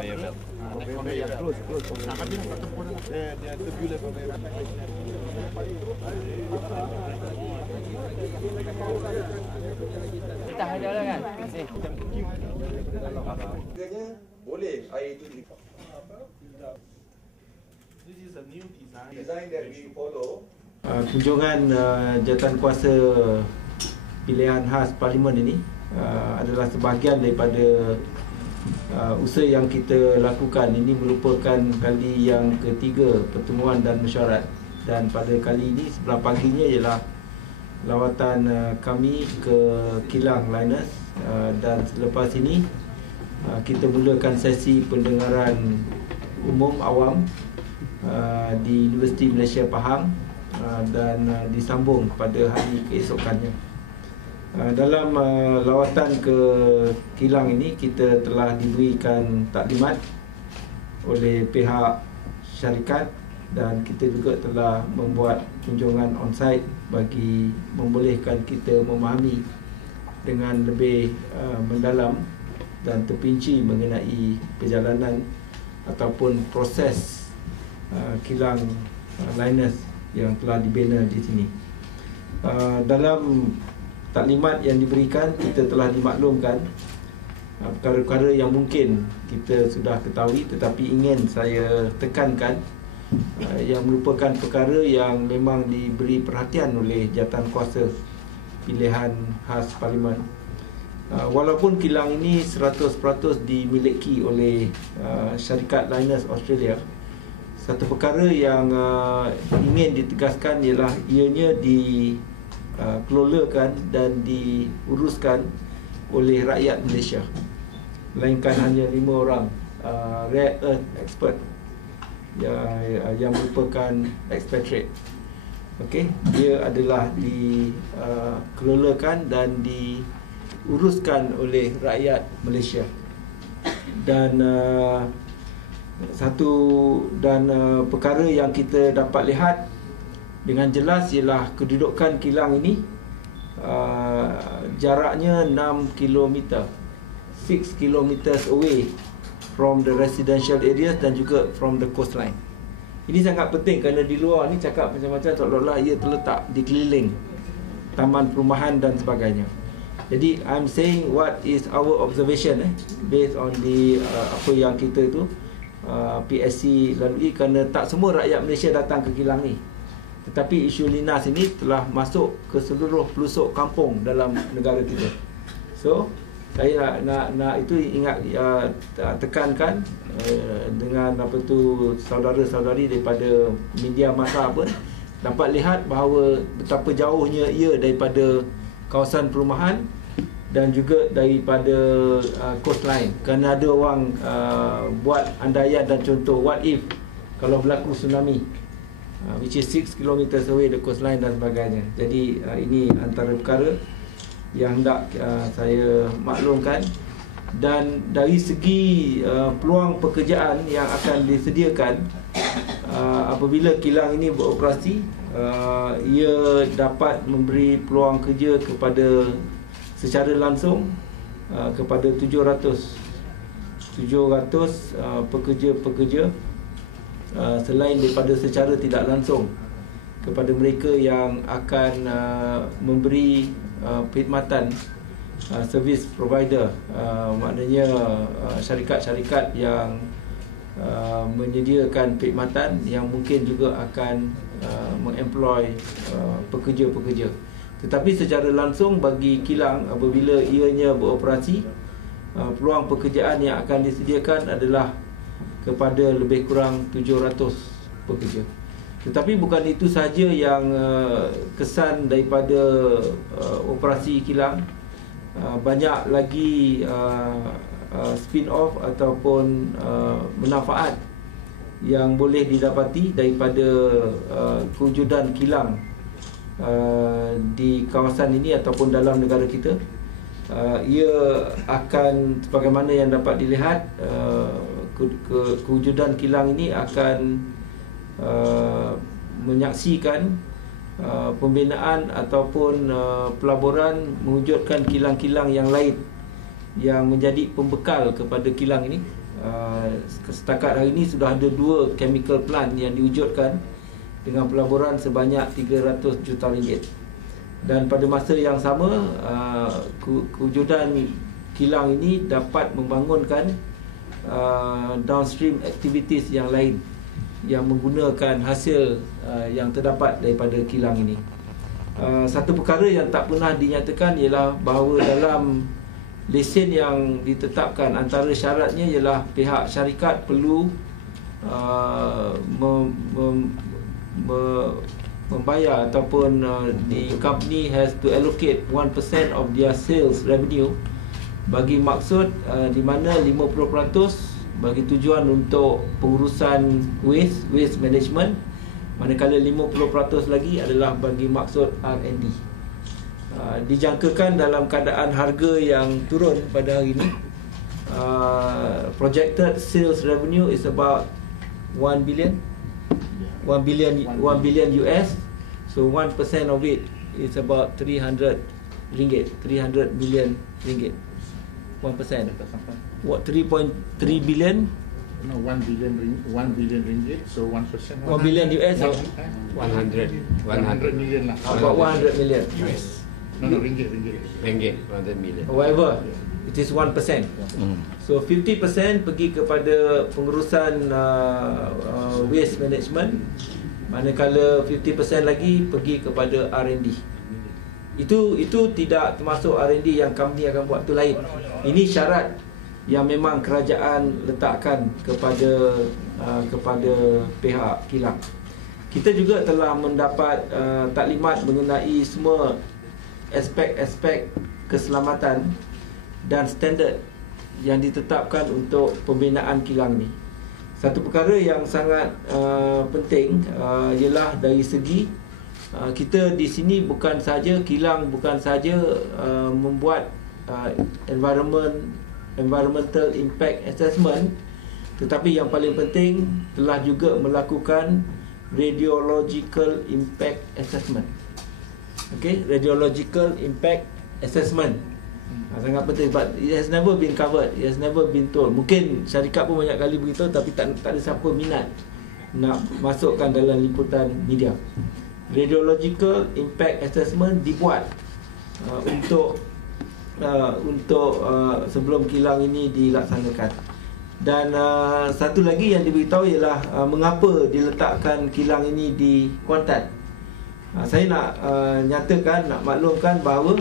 conveyor belt. Kita ada lah kan? Boleh air itu di design that we follow. Kunjungan jawatankuasa pilihan khas Parlimen ini adalah sebahagian daripada usaha yang kita lakukan. Ini merupakan kali yang ketiga pertemuan dan mesyuarat, dan pada kali ini sebelah paginya ialah lawatan kami ke kilang Lynas, dan selepas ini kita mulakan sesi pendengaran umum awam di Universiti Malaysia Pahang, dan disambung pada hari keesokannya. Dalam lawatan ke kilang ini, kita telah diberikan taklimat oleh pihak syarikat, dan kita juga telah membuat kunjungan on-site bagi membolehkan kita memahami dengan lebih mendalam dan terperinci mengenai perjalanan ataupun proses kilang Lynas yang telah dibina di sini. Dalam taklimat yang diberikan, kita telah dimaklumkan perkara-perkara yang mungkin kita sudah ketahui, tetapi ingin saya tekankan yang merupakan perkara yang memang diberi perhatian oleh jawatankuasa pilihan khas Parlimen. Walaupun kilang ini 100% dimiliki oleh syarikat Lynas Australia, satu perkara yang ingin ditegaskan ialah ianya dikelolakan dan diuruskan oleh rakyat Malaysia, melainkan hanya 5 orang rare earth expert yang merupakan expatriate. Okey, dia adalah dikelolakan dan diuruskan oleh rakyat Malaysia. Dan perkara yang kita dapat lihat dengan jelas ialah kedudukan kilang ini jaraknya 6 km, 6 km away from the residential areas dan juga from the coastline. Ini sangat penting kerana di luar ni cakap macam-macam seolah-olah ia terletak di keliling taman perumahan dan sebagainya. Jadi I'm saying what is our observation based on the apa yang kita tu PSC lalui, kerana tak semua rakyat Malaysia datang ke kilang ni. Tetapi isu Lynas ini telah masuk ke seluruh pelosok kampung dalam negara kita. So saya nak itu ingat tekankan dengan saudara-saudari daripada media massa pun dapat lihat bahawa betapa jauhnya ia daripada kawasan perumahan dan juga daripada coastline. Kerana ada orang buat andaian dan contoh, what if kalau berlaku tsunami, which is 6 km away the coastline dan sebagainya. Jadi ini antara perkara yang hendak saya maklumkan. Dan dari segi peluang pekerjaan yang akan disediakan apabila kilang ini beroperasi, ia dapat memberi peluang kerja kepada secara langsung kepada 700 pekerja-pekerja, selain daripada secara tidak langsung kepada mereka yang akan memberi perkhidmatan service provider, maknanya syarikat-syarikat yang menyediakan perkhidmatan yang mungkin juga akan mengemploy pekerja-pekerja. Tetapi secara langsung bagi kilang apabila ianya beroperasi, peluang pekerjaan yang akan disediakan adalah kepada lebih kurang 700 pekerja. Tetapi bukan itu sahaja yang kesan daripada operasi kilang. Banyak lagi spin-off ataupun manfaat yang boleh didapati daripada kewujudan kilang di kawasan ini ataupun dalam negara kita. Ia akan, sebagaimana yang dapat dilihat, kewujudan kilang ini akan menyaksikan pembinaan ataupun pelaburan mewujudkan kilang-kilang yang lain yang menjadi pembekal kepada kilang ini, Setakat hari ini sudah ada 2 chemical plant yang diwujudkan dengan pelaburan sebanyak 300 juta ringgit. Dan pada masa yang sama, kewujudan kilang ini dapat membangunkan downstream activities yang lain yang menggunakan hasil yang terdapat daripada kilang ini. Satu perkara yang tak pernah dinyatakan ialah bahawa dalam lesen yang ditetapkan, antara syaratnya ialah pihak syarikat perlu membayar ataupun the company has to allocate 1% of their sales revenue bagi maksud di mana 50% bagi tujuan untuk pengurusan waste management, manakala 50% lagi adalah bagi maksud R&D. Dijangkakan dalam keadaan harga yang turun pada hari ini, projected sales revenue is about 1 billion US. So 1% of it is about 300 million ringgit. 1%. What, 3.3 billion? No, 1 billion ringgit. So 1%. 1 billion US or 100 million lah. about 100 million US. No, ringgit. Ringgit, 100 million. Whatever, it is 1%. So 50% pergi kepada pengurusan waste management, manakala 50% lagi pergi kepada R&D. Itu tidak termasuk R&D yang company akan buat, tu lain. Ini syarat yang memang kerajaan letakkan kepada pihak kilang. Kita juga telah mendapat taklimat mengenai semua aspek-aspek keselamatan dan standard yang ditetapkan untuk pembinaan kilang ni. Satu perkara yang sangat penting ialah dari segi kita di sini bukan saja kilang, bukan saja membuat environmental impact assessment, tetapi yang paling penting telah juga melakukan radiological impact assessment. Okay, radiological impact assessment sangat penting, but it has never been covered, it has never been told. Mungkin syarikat pun banyak kali beritahu, tapi tak ada siapa minat nak masukkan dalam liputan media. Radiological impact assessment dibuat untuk sebelum kilang ini dilaksanakan. Dan satu lagi yang diberitahu ialah mengapa diletakkan kilang ini di Kuantan. Saya nak nyatakan, nak maklumkan bahawa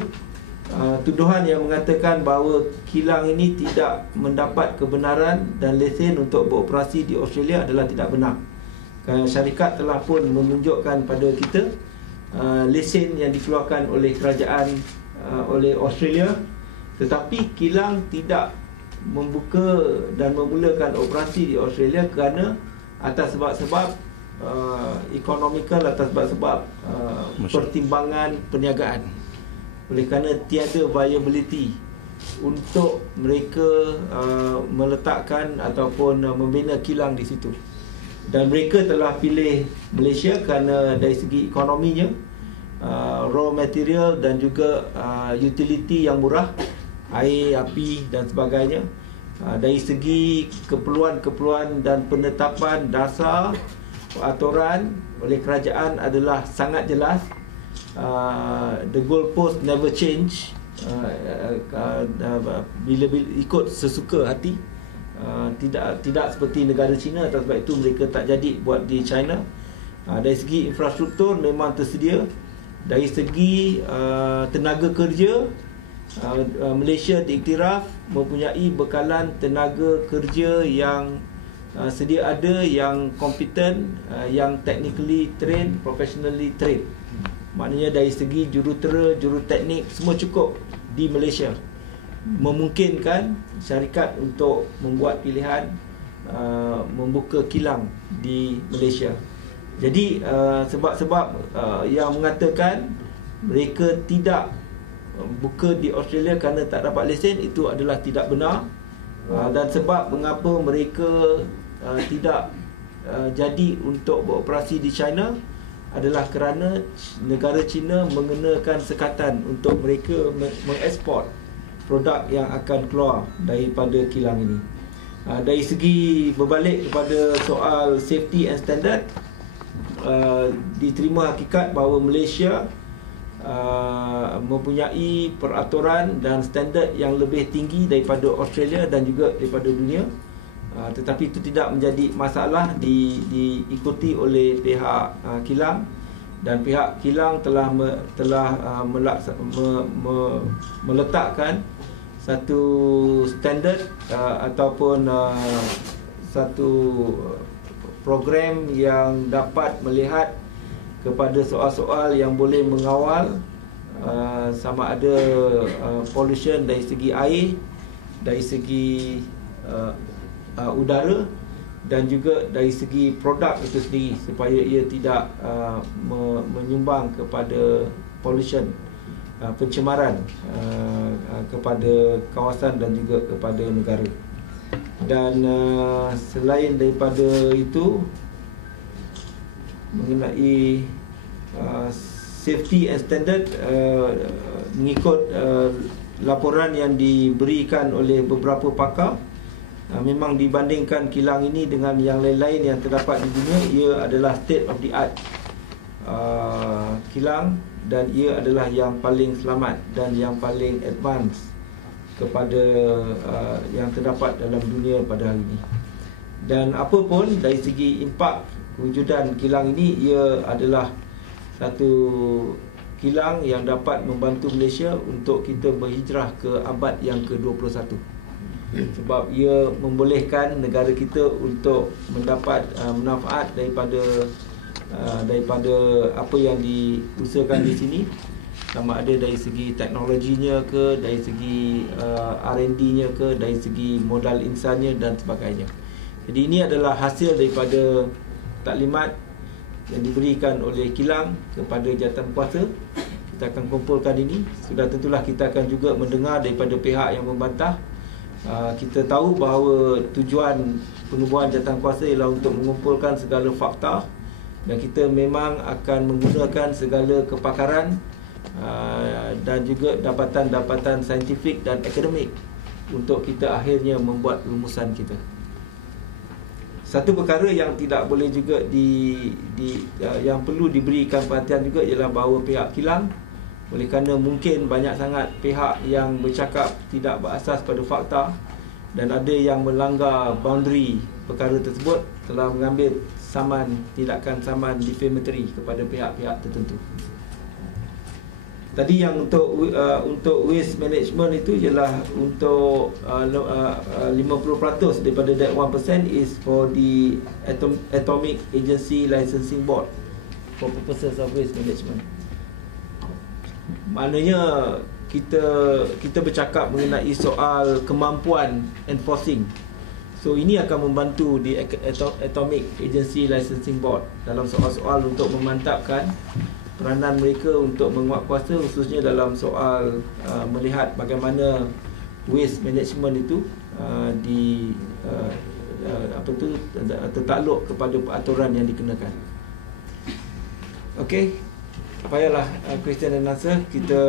tuduhan yang mengatakan bahawa kilang ini tidak mendapat kebenaran dan lesen untuk beroperasi di Australia adalah tidak benar. Syarikat telah pun menunjukkan pada kita lesen yang dikeluarkan oleh kerajaan oleh Australia, tetapi kilang tidak membuka dan memulakan operasi di Australia kerana atas sebab-sebab ekonomikal, atas sebab-sebab pertimbangan perniagaan. Oleh kerana tiada viability untuk mereka meletakkan ataupun membina kilang di situ. Dan mereka telah pilih Malaysia kerana dari segi ekonominya, raw material dan juga utility yang murah, air, api dan sebagainya. Dari segi keperluan dan penetapan dasar peraturan oleh kerajaan adalah sangat jelas. The goalpost never change. Bila ikut sesuka hati. Tidak seperti negara China, atas sebab itu mereka tak jadi buat di China. Dari segi infrastruktur memang tersedia. Dari segi tenaga kerja, Malaysia diiktiraf mempunyai bekalan tenaga kerja yang sedia ada, yang kompeten, yang technically trained, professionally trained. Maknanya dari segi jurutera, juruteknik semua cukup di Malaysia. Memungkinkan syarikat untuk membuat pilihan membuka kilang di Malaysia. Jadi sebab-sebab yang mengatakan mereka tidak buka di Australia kerana tak dapat lesen, itu adalah tidak benar. Dan sebab mengapa mereka tidak jadi untuk beroperasi di China adalah kerana negara China mengenakan sekatan untuk mereka mengeksport produk yang akan keluar daripada kilang ini. Dari segi berbalik kepada soal safety and standard, diterima hakikat bahawa Malaysia mempunyai peraturan dan standard yang lebih tinggi daripada Australia dan juga daripada dunia. Tetapi itu tidak menjadi masalah diikuti oleh pihak kilang, dan pihak kilang telah meletakkan satu standard ataupun satu program yang dapat melihat kepada soal-soal yang boleh mengawal sama ada pollution dari segi air, dari segi udara, dan juga dari segi produk itu sendiri, supaya ia tidak menyumbang kepada pollution, pencemaran kepada kawasan dan juga kepada negara. Dan selain daripada itu, mengenai safety and standard, mengikut laporan yang diberikan oleh beberapa pakar, memang dibandingkan kilang ini dengan yang lain-lain yang terdapat di dunia, ia adalah state of the art kilang, dan ia adalah yang paling selamat dan yang paling advance kepada yang terdapat dalam dunia pada hari ini. Dan apapun dari segi impak kewujudan kilang ini, ia adalah satu kilang yang dapat membantu Malaysia untuk kita berhijrah ke abad yang ke-21. Sebab ia membolehkan negara kita untuk mendapat manfaat daripada apa yang diusahakan di sini, sama ada dari segi teknologinya ke, dari segi R&D-nya ke, dari segi modal insannya dan sebagainya. Jadi ini adalah hasil daripada taklimat yang diberikan oleh kilang kepada jawatankuasa. Kita akan kumpulkan ini. Sudah tentulah kita akan juga mendengar daripada pihak yang membantah. Kita tahu bahawa tujuan penubuhan jawatankuasa ialah untuk mengumpulkan segala fakta, dan kita memang akan menggunakan segala kepakaran dan juga dapatan-dapatan saintifik dan akademik untuk kita akhirnya membuat rumusan kita. Satu perkara yang tidak boleh juga yang perlu diberikan perhatian juga ialah bahawa pihak kilang, oleh kerana mungkin banyak sangat pihak yang bercakap tidak berasas pada fakta dan ada yang melanggar boundary perkara tersebut, telah mengambil tindakan saman defamatory kepada pihak-pihak tertentu. Tadi yang untuk waste management itu ialah untuk 50% daripada that 1% is for the Atomic Agency Licensing Board for purposes of waste management. Maknanya kita bercakap mengenai soal kemampuan enforcing. So ini akan membantu di Atomic Agency Licensing Board dalam soal-soal untuk memantapkan peranan mereka untuk menguatkuasa, khususnya dalam soal melihat bagaimana waste management itu tertakluk kepada peraturan yang dikenakan. Okey, payahlah question and answer. Kita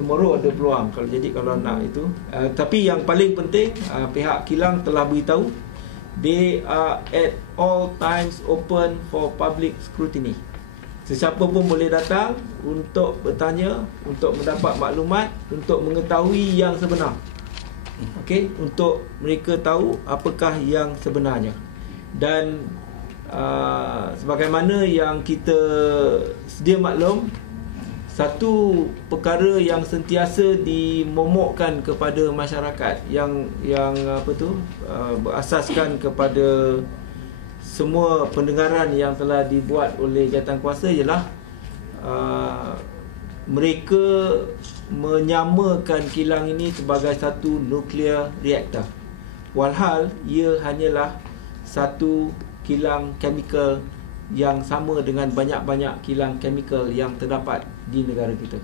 tomorrow ada peluang kalau nak itu. Tapi yang paling penting, pihak kilang telah beritahu they are at all times open for public scrutiny. Sesiapa pun boleh datang untuk bertanya, untuk mendapat maklumat, untuk mengetahui yang sebenar. Okey, untuk mereka tahu apakah yang sebenarnya. Dan sebagaimana yang kita sedia maklum, satu perkara yang sentiasa dimomokkan kepada masyarakat yang berasaskan kepada semua pendengaran yang telah dibuat oleh jawatankuasa ialah mereka menyamakan kilang ini sebagai satu nuclear reactor, walhal ia hanyalah satu kilang chemical yang sama dengan banyak-banyak kilang chemical yang terdapat di negara kita.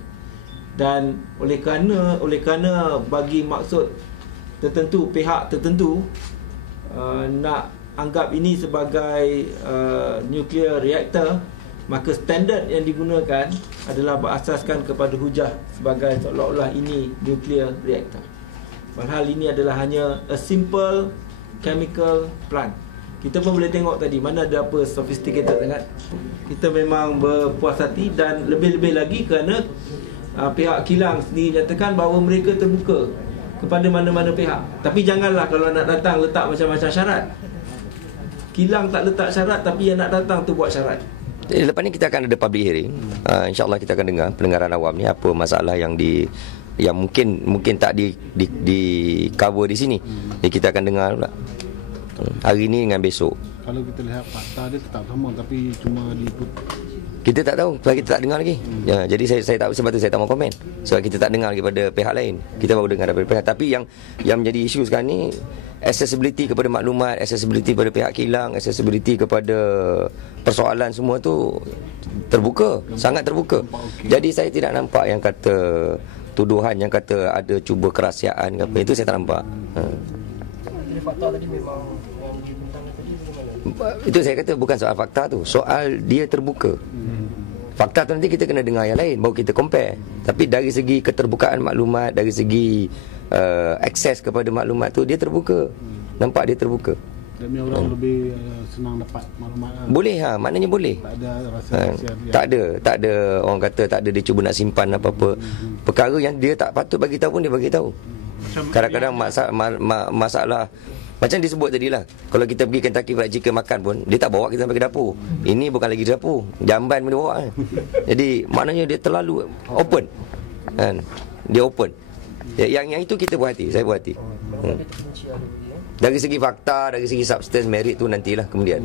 Dan oleh kerana bagi maksud tertentu, pihak tertentu nak anggap ini sebagai nuclear reactor, maka standard yang digunakan adalah berasaskan kepada hujah sebagai seolah-olah ini nuclear reactor. Padahal ini adalah hanya a simple chemical plant. Kita pun boleh tengok tadi mana ada apa sophisticated sangat. Kita memang berpuas hati dan lebih-lebih lagi kerana pihak kilang sendiri nyatakan bahawa mereka terbuka kepada mana-mana pihak. Tapi janganlah kalau nak datang letak macam-macam syarat. Kilang tak letak syarat tapi yang nak datang tu buat syarat. Lepas ni kita akan ada public hearing. InsyaAllah kita akan dengar pendengaran awam ni apa masalah yang mungkin tak di cover di sini. Jadi kita akan dengar pula. Hari ni dengan besok. Kalau kita lihat fakta dia tetap sama tapi cuma kita tak tahu sebab kita tak dengar lagi. Jadi saya tak, sebab tu saya tak mau komen. Sebab kita tak dengar daripada pihak lain. Kita baru dengar daripada pihak. Tapi yang menjadi isu sekarang ni accessibility kepada maklumat, accessibility kepada pihak kilang, accessibility kepada persoalan semua tu terbuka, sangat terbuka. Jadi saya tidak nampak yang kata tuduhan yang kata ada cuba kerahsiaan ke apa, itu saya tak nampak. Fakta tadi memang yang dibentangkan tadi bagaimana? Itu saya kata bukan soal fakta tu, soal dia terbuka. Fakta tu nanti kita kena dengar yang lain baru kita compare. Tapi dari segi keterbukaan maklumat, dari segi akses kepada maklumat tu dia terbuka. Nampak dia terbuka. Demi orang lebih senang dapat maklumat. Boleh maknanya boleh. Tak ada rasa tak ada orang kata tak ada dia cuba nak simpan apa-apa. Perkara yang dia tak patut bagi tahu pun dia bagi tahu. Kadang-kadang masalah macam disebut tadi lah, kalau kita pergi Kentucky Fried Chicken makan pun dia tak bawa kita sampai ke dapur. Ini bukan lagi dapur, jamban pun dia bawa. Jadi maknanya dia terlalu open kan? Dia open. Yang itu kita buat hati, saya buat hati. Dari segi fakta, dari segi substance, merit tu nantilah kemudian.